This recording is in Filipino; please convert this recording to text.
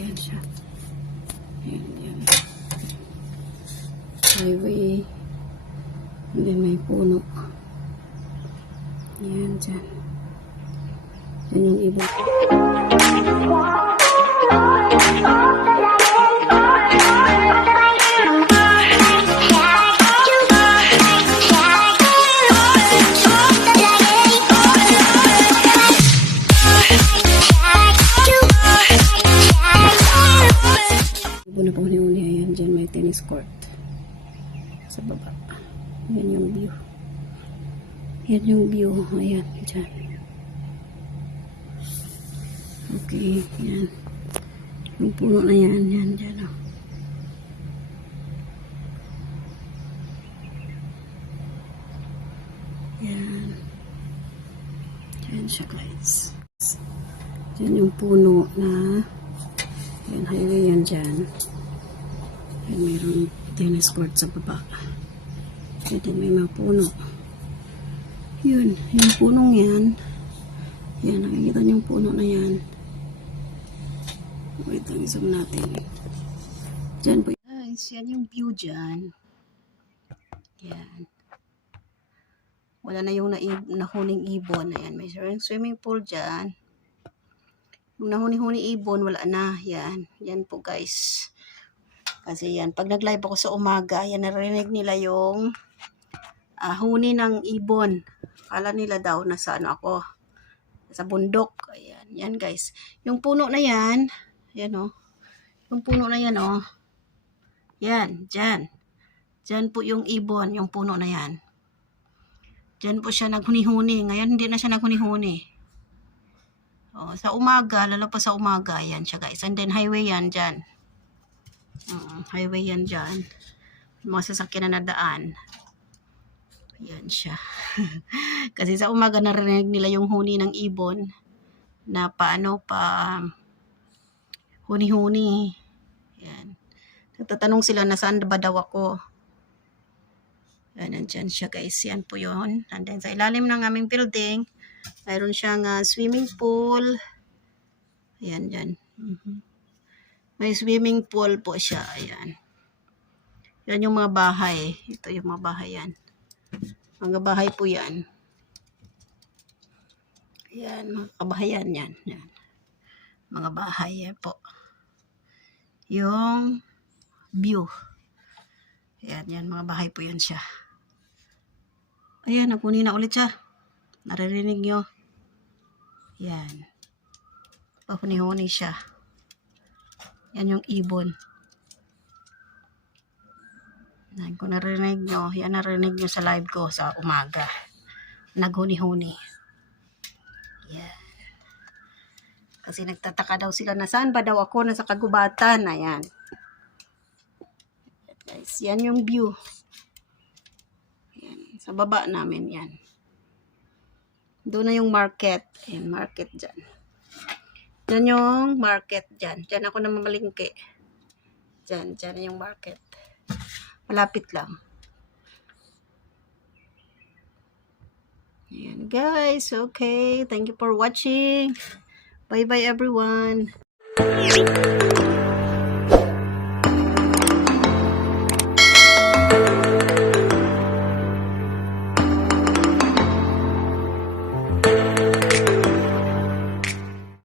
Ayan siya. Ayan, ayan. Highway. Hindi may puno. Ayan dyan. Yan yung ibon. Tennis court. Sa baba. Yan yung view. Yan yung view. Ayan, dyan. Okay, yan. Yung puno na yan, yan, dyan. Oh. Yan. Yan siya, guys. Yan yung puno na yan, highway yan dyan. Yan, mayroong tennis court sa baba. Din may mga puno. Yun, yung punong yan. Yan, nakikita niyo puno na yan. Wait, ang zoom natin. Diyan po. Guys, yan yung view dyan. Yan. Wala na yung naib nahuning ibon. Ayan, may swimming pool dyan. Yung nahuni-huni ibon, wala na. Yan. Yan po guys. Kasi yan, pag nag-live ako sa umaga, yan narinig nila yung ah, huni ng ibon. Kala nila daw nasa ano ako. Sa bundok. Ayan, yan guys. Yung puno na yan, yan oh. Yung puno na yan oh. Yan, dyan. Dyan po yung ibon, yung puno na yan. Dyan po siya naghuni-huni. Ngayon hindi na siya naghuni-huni. Oh, sa umaga, lalo pa sa umaga, yan siya guys. And then highway yan dyan. Mm, highway yan dyan. Mga sasakyan na nadaan. Yan siya. Kasi sa umaga narinig nila yung huni ng ibon na paano pa huni-huni. Yan. Nagtatanong sila na saan ba daw ako. Yan, nandyan siya guys. Yan po yun. And then sa ilalim ng aming building, mayroon siyang ah, swimming pool. Ayan, dyan. Mhm. May swimming pool po siya. Ayan. Yan yung mga bahay. Ito yung mga bahay yan. Mga bahay po yan. Ayan, mga kabahayan yan. yan. Mga bahay yan po. Yung view. Ayan, yan. Mga bahay po yan siya. Ayan, nagkunin na ulit siya. Naririnig nyo. Yan. Pahuni-huni siya. Yan yung ibon. Yan, kung narinig nyo, yan narinig nyo sa live ko sa umaga. Naghuni-huni. Yan. Kasi nagtataka daw sila na saan ba daw ako nasa kagubatan. Ayan. Yan, guys, yan yung view. Yan, sa baba namin yan. Doon na yung market. Ayan, market dyan. Yan yung market dyan. Dyan ako na mamalingke. Dyan, dyan yung market. Malapit lang. Ayan guys, okay. Thank you for watching. Bye bye everyone.